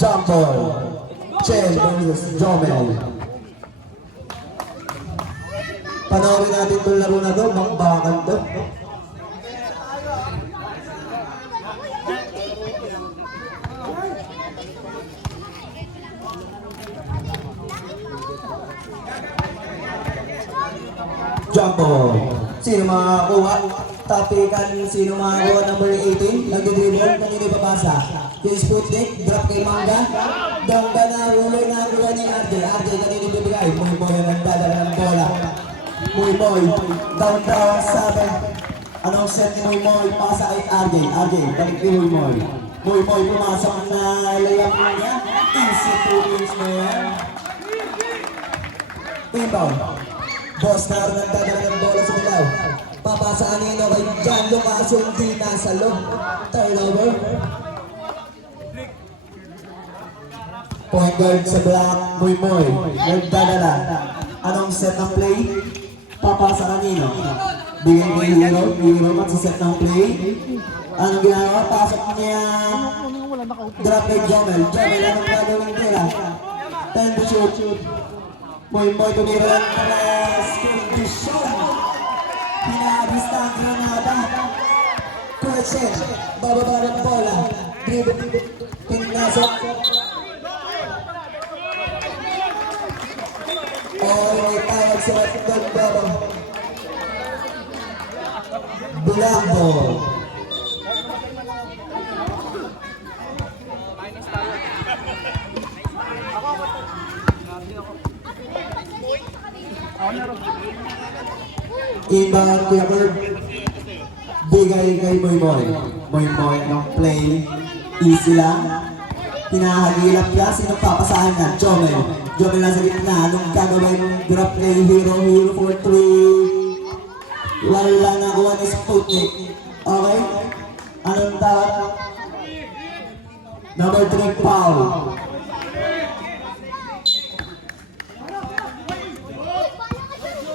Jump ball. Chen versus Jomel. Panoorin natin itong laro na to, bakbakan to. Jump ball. Sino makakuha? Tapikan sino makakuha number 18. Nagdidribble, kanino ipapasa? Yung Sputnik, drop kay Mangga. Dangga na, uloy na kuha ni RJ. RJ, kanino bibigay? Muy Moy ang nagdadala ng bola. Muy Moy, down 7. Anong set ni Muy Moy? Pasa kay RJ. RJ, balik ni Muy Moy. Muy Moy, pumasok na layup niya. Easy 2 points na yan. Inbound. Boss na rin nagdadala ng bola sa bilaw. Papasa kanino kay John Lucas yung di nasa loob. Turnover. Point guard sa block, Muy Moy. Nagdadala. Anong set ng play? Papasa kanino? Bigay kay Hero. Hero magsiset ng play. Anong ginagawa? Pasok niya. Drop kay Jomel. Jomel, anong gagawin nila? 10 to shoot. Muy Moy tumira ng tres. Kondisyon. Pinabista ang granada. Kulechen. Bababa ng bola. Dribble. Pinasok. May tawag sa Gandaba. Black ball. Inbound Kuya Herb. Bigay kay Muy Moy. Muy Moy ng play. Easy lang. Hinahagilap niya. Sinong papasahan na? Jomel. Jomel nasa gitna. Anong gagawin? Drop play. Hero. Hero for 3. Wala na kuha ni Sputnik. Okay? Anong tawag? Number 3 foul.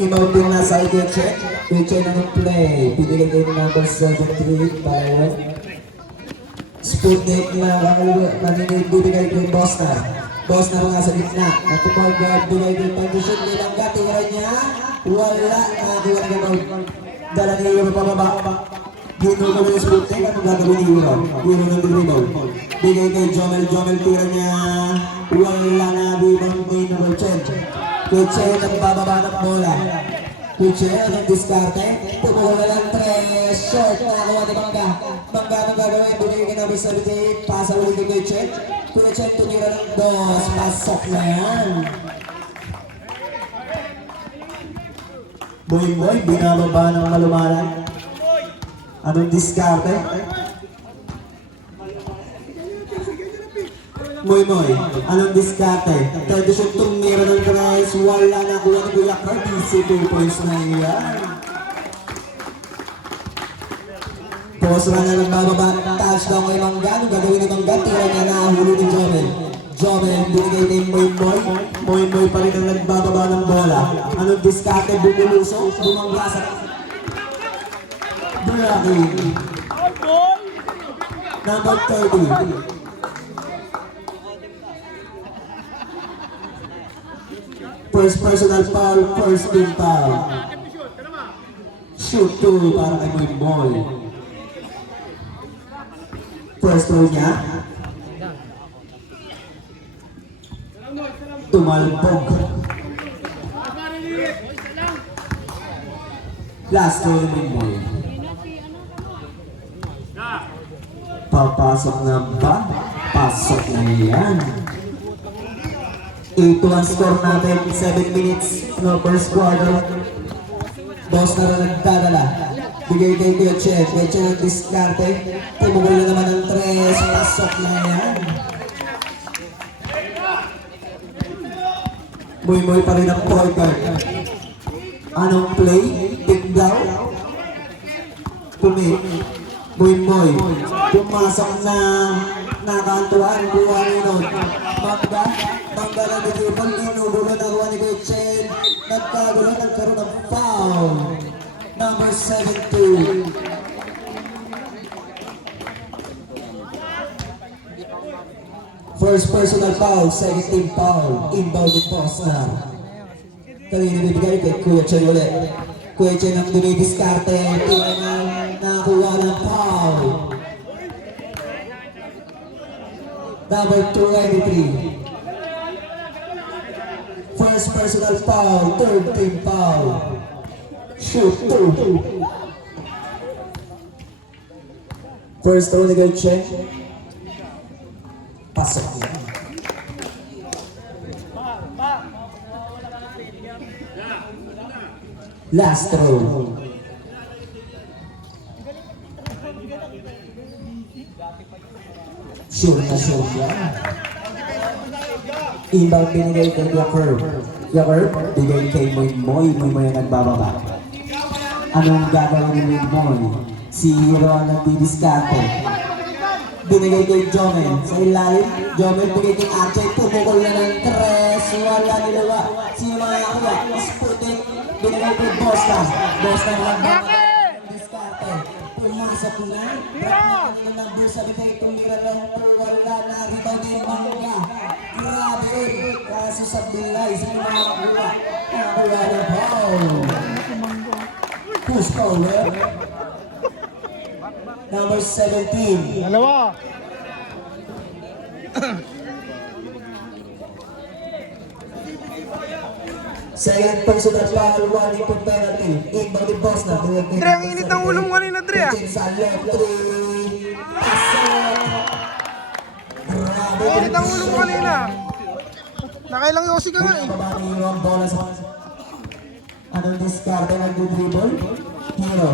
Inbound din nasa Ikeche. Ikeche na ng play. Pinigay kayo ng number 7-3. Tayo. Sputnik na bibigay kay Bosnar. Bosnar nga sa gitna. Nagpupag guard. Bigay kay Pandusyon. Nilang gatira niya. Wala. Nakakuha na ng dala ni Hero pababa. Ginoo kami yung Sputnik. Anong gagawin ni Hero? Hero ng dribble. Bigay kay Jomel. Jomel tira niya. Wala na. Bibang may number 10. Kuche nagbababa ng bola. Kuche ang diskarte. Pumula lang 3. Short. Nakakuha ni Mangga. Mangga ang gagawin. Binigay ka namin sa 78. Pasa ulit kay Kuche. Kuche tumira ng 2. Pasok na yan. Muy Moy binababa ng malumalan. Anong diskarte? Muy Moy, anong diskarte? Tradisyon tumira ng prize, wala na kuha ni Kuya Card, easy 2 points na yan. Post run na ng bababa, touchdown kay Mangga. Anong gagawin ni Mangga? Tira niya na huli ni Jomel. Jomel, binigay kay Muy Moy. Muy Moy pa rin ang nagbababa ng bola. Anong diskarte? Bumulusok, bumangga sa blocking. Number 30. First personal foul, first team foul. Shoot 2 para kay Muy Moy. First throw niya. Tumalbog. Last throw ni Muy Moy. Papasok na ba? Pasok na yan. 8-1 score natin, 7 minutes no first quarter. Boss na rin nagdadala. Bigay kay Kuche. Kuche ng diskarte. Tumugol na naman ng 3. Pasok na yan. Muy Moy pa rin ang point guard. Anong play? Tigdaw. Tumik. Muy Moy. Pumasok na nakantuan. Buwan nun. Mangga. Mangga na nagibang inugulo na kuha ni Kuche. Nagkagulo, nagkaroon ng foul. Number 72. First personal foul, second team foul. Inbound ni Bosnar. Kanina bibigay kay Kuya Choy ulit. Kuya Choy ang dumidiskarte. Tira na nakuha ng foul. Number 23. First personal foul, third team foul. Shoot 2. First throw ni Kuya Choy. Pasok niya. Last throw. Sure na sure siya. Inbound binigay kay Yaker. Yaker, bigay kay Moy Moy. Moy Moy ang nagbababa. Anong gagawin ni Moy Moy? Si Hero ang nagdidiskarte. Binigay kay Jomel. Sa ilalim, Jomel bigay kay Archay. Pumukol na ng tres. Wala nilawa. Si Maya Sputik. Binigay kay Boston. Boston lang ba? Diskarte. Pumasok na. Drop na ng bulsa. Bitay tumira lang po. Wala na. Rebound din Mangga. Grabe. Kaso sa bilay. Sa Maya Nakakuha na foul. Push power. Number 17. Dalawa. Second personal foul, one point penalty. Inbound ni Boston. Dre, ang init ng ulo mo kanina, Dre. Sa left 3. Pasok. Grabe. Ang init ang ulo mo kanina. Nakailang yosi ka nga eh. Babani yung bola sa... Anong diskarte nag-dribble? Hero.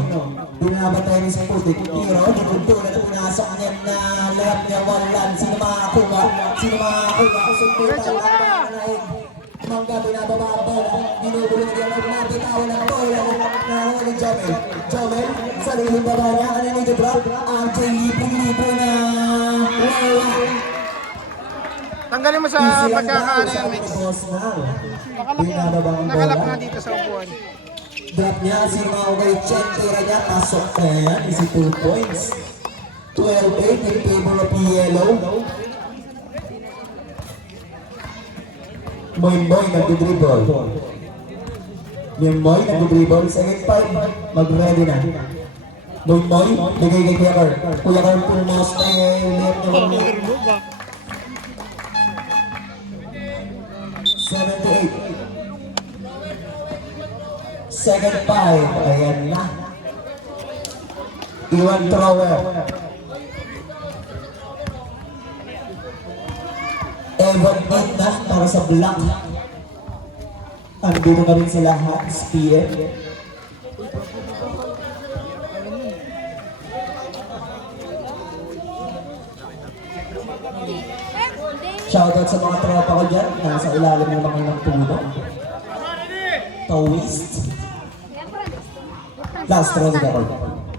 Binabatay ni Sputik. Hero. Dibultulan na pinasok niya na lahat niya walan. Sino makakuha? Sino makakuha? Sundutan lang na Mangga binababa ang bola. Binubulong niya na bitawan ang bola. Nahuli Jomel. Jomel. Sariling baba niya. Ano yung drop? RJ lipo na wala. Tanggalin mo sa pagkakaano yan, Mix. Nakalak na dito sa upuan. Drop niya, si Maugay Chen, tira niya, pasok na yan, isi 2 points. 12-8 in favor of Yellow. Moy Moy nag-dribble. Yung Moy nag-dribble, second 5, mag-ready na. Moy Moy, bigay kay Kuya Carl. Kuya Carl pumos na yung left na 7-8. Second 5. Ayan na. Iwan thrower. Evan in na para sa block. Andito na rin sila Hans PM. Shoutout sa mga tropa ko dyan. Nasa ilalim ng mga ilang puno. Towist. Last round na ako.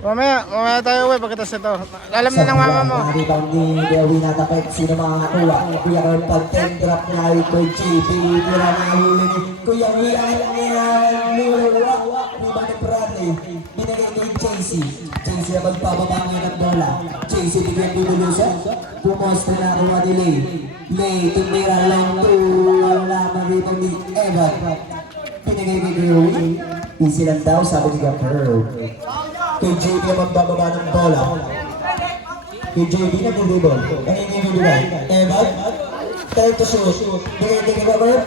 Mamaya tayo uwi pagkatas ito. Alam na ng mama mo. Rebound ni Dewi natapit. Sino makakakuha? Kuya Carl pag-10 drop na ito. JP. Tira na huli ni Kuya Wian. Rebound ni Bradley. Binigay ni JC. JC na magpababa ngayon ng bola. JC bigyan binulo siya. Pumoste na kuha ni Lay. Lay, tumira lang to. Wala rebound ni Evan. Pinigay ni Dewi. Easy lang daw, sabi ni Gapper. Kay JB na magbababa ng bola. Kay JB na nilibol. Kanina yung nilibol. Evan, time to shoot. Bigay kay Gapper.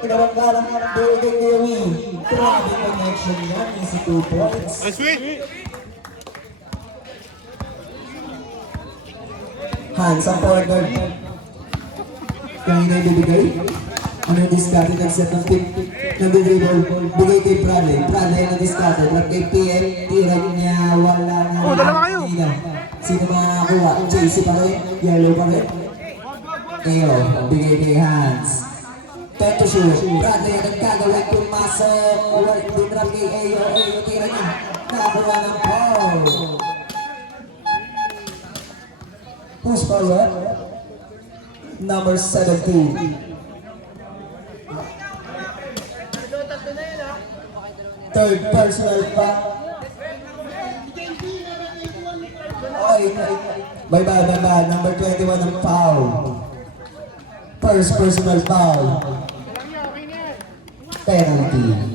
Pinawag ka lang. Bigay kay Dewi. Grabe connection yan. Easy 2 points. Hans, ang forward guard. Kanina yung bibigay. Ano yung discarded ang set ng tip? Nag-dribble, bigay kay Bradley. Bradley ang discarded. Drop kay PM, tira niya, wala na. Oh, dalawa kayo. Sino makakuha? JC pa rin, Yellow pa rin. Ayo, bigay kay Hans. Time to shoot. Bradley ang nagkagawin pumasok. Dinrap kay Ayo, tira niya. Nakakuha ng foul. Push forward. Number 17. Third personal pa. Okay, Bye. Number 21 ang foul. First personal foul. Penalty.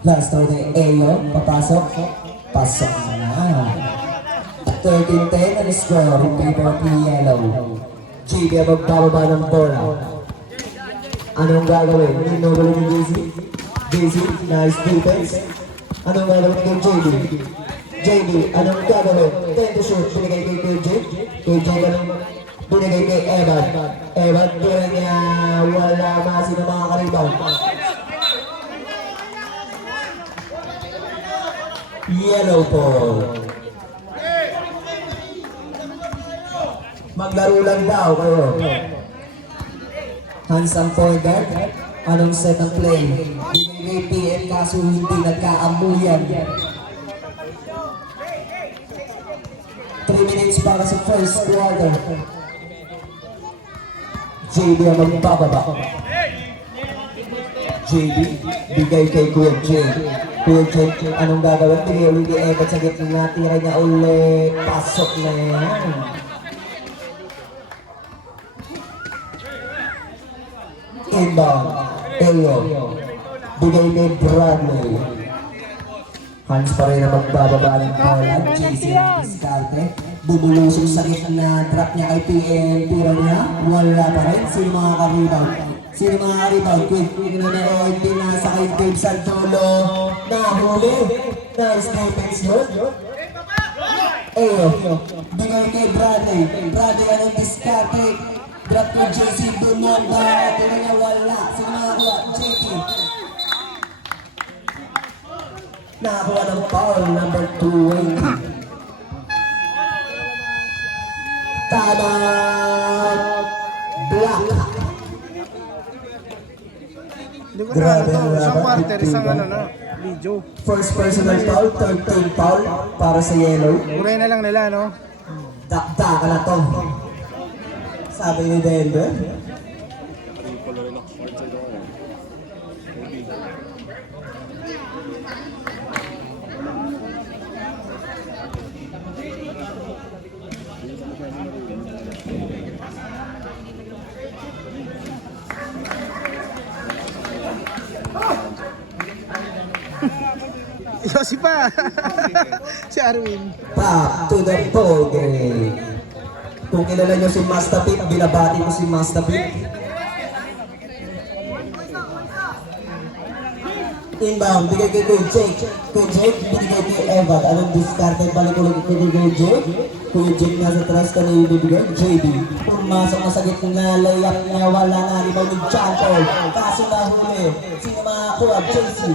Last throw ni Ayo, papasok. Pasok na. 13-10 ang score in favor of Yellow. JB ang magbababa ng bola. Anong gagawin? Inugulo ni JC? JC, nice defense. Anong gagawin ni JB? JB, anong gagawin? 10 to shoot, binigay kay KJ. KJ, anong binigay kay Evan? Evan, tira niya, wala masin ng mga karibaw. Yellow ball. Maglaro lang daw kayo. Handsome point guard. Anong set ng play? Binigay PM kaso hindi nagkaamuyan. 3 minutes para sa first quarter. JB ang magbababa. JB, bigay kay Kuya J. Kuya J, anong gagawin? Bigay ulit ni Evan sa gitna. Tira niya ulit. Pasok na yan. Inbound. Ayo. Bigay kay Bradley. Hans pa rin ang magbababa ng bola. JC ang diskarte. Bumulusong sa gitna. Drop niya kay PM. Tira niya. Wala pa rin. Sino mga ka-rebound? Sino mga ka-rebound? Quick na na OIP. Nasa kay Dave Santolo. Nahuli. Nice defense yun. Ayo. Bigay kay Bradley. Bradley anong diskarte. Drop to JC. Bumanda. Tira niya wala. Sino mga kuha? JP. Nakakuha ng foul number 20. Tama. Black. Hindi ko na ano to. Isang quarter, isang ano na. Video. First personal foul, third team foul para sa Yellow. Uray na lang nila, no? Dakdaka na to. Sabi ni Denver. Yossi pa! Si Arwin. Back to the ball game. Kung kilala nyo si Master Pete, binabati ko si Master Pete. Inbound, bigay kay Kuya Jake. Kuya Jake, binigay kay Evan. Anong diskarte? Balik ulit kay Kuya Jake. Kuya Jake nasa trust ka na ibibigay. JB, pumasok na sa gitna, layup niya, wala na, ribaw ni John Paul. Kaso nahuli. Sino makakuha? JC.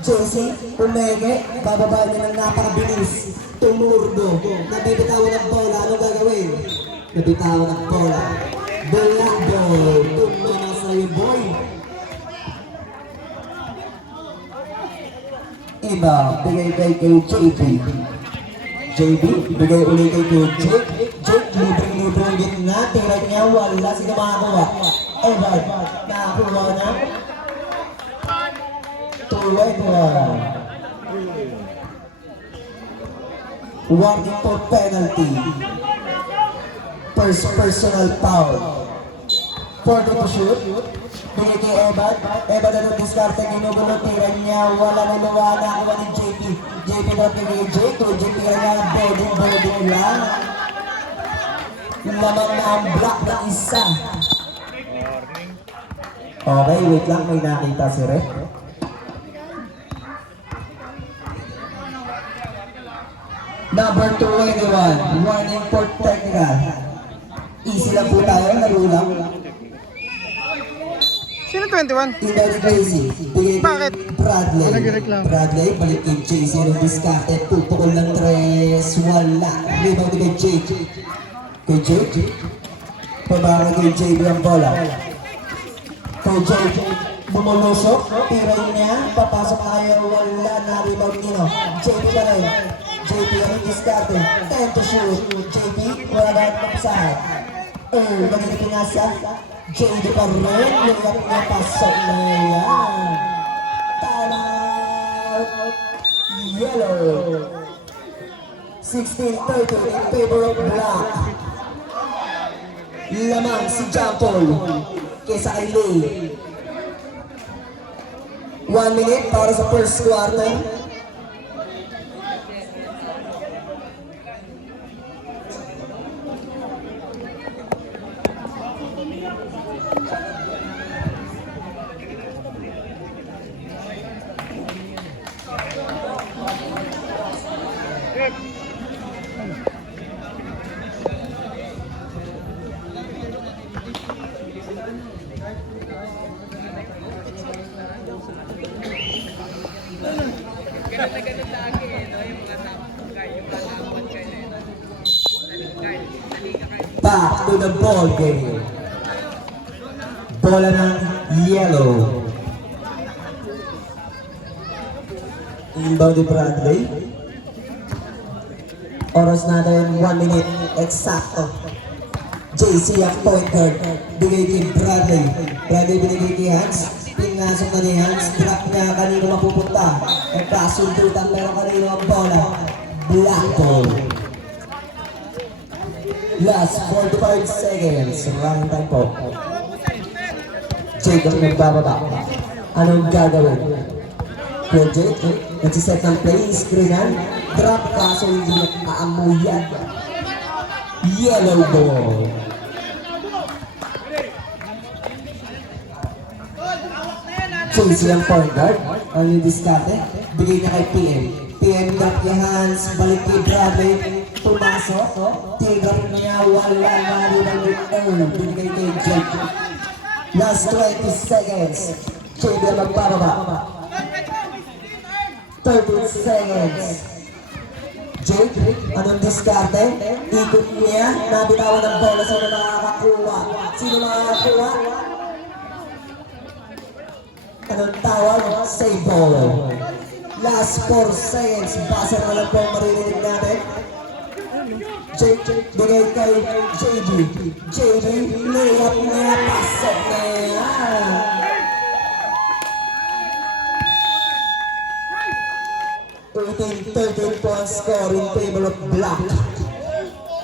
JC, pumege, bababa niya ng napakabilis. Tumurdo, nabibitawan ng bola. Anong gagawin? Nabitawan ng bola. Black ball. Tumana sa'yo, boy. Iba, bigay kay JB. JB, bigay ulit kay Jake. Jake, libreng-libreng gitna. Tira niya, wala. Sino makakuha? Evan, nakakuha na. Tuloy na. Warning for penalty. First personal foul. 40 to shoot. Bigay kay Evan. Evan na nung diskarte. Ginugulo. Tira niya. Wala na luwa. Nakakuha ni JP. JP na bigay Jake. To JP ka niya. Boarding lang. Laman na ang block na isa. Okay, wait lang. May nakita si Ref. Number 21. Warning for technical. Easy lang po tayo. Laro lang. Sino 21? Indaw ni Casey. Bigay kay Bakit? Bradley. Nagreklamo. Bradley, balik kay JC. Anong diskarte? Pupukol ng tres. Wala. Rebound kay Jake. Kay Jake. Pabara kay JB ang bola. Kay Jake. Bumulusok. Tira niya. Papasok na kayo. Wala na. Rebound nino. JB ka rin. JB anong diskarte? 10 to shoot. JB. Wala na ang pasahan. Ganito pinasa. JB pa rin. Luyap na pasok na yan. Tama. yellow. 16-13 in favor of black. Lamang si Jampol kesa kay Lee. 1 minute para sa first quarter. Back to the ball game. Bola ng yellow. Inbound ni Bradley. Oras natin 1 minute eksakto. JC ang point guard. Bigay kay Bradley. Bradley binigay kay Hans. Pinasok na ni Hans. Drop niya kanino mapupunta. Nagkasundutan pero kanino ang bola. Black ball. Last 45 seconds. Running time po. Jake ang nagbababa. Anong gagawin? Kuya Jake, nagsiset ng play, screenan. Drop kaso hindi nakaamuyan. Yellow ball. Chase ang point guard. Ang diskarte. Bigay niya kay PM. PM drop niya hands. Balik kay Bradley. Pumasok. Take up niya. Wala na rin ang return. Bigay kay Jake. Last 20 seconds. Jake ang magbababa. 30 seconds. Jake, anong diskarte? Ikot niya. Nabitawan ng bola. Sino makakakuha? Sino makakakuha? Anong tawag? Save ball. Last 4 seconds. Buzzer na lang po ang maririnig natin. Jake, bigay kay JD. JD, layup na. Pasok na yan. Thirteen points score in favor of black.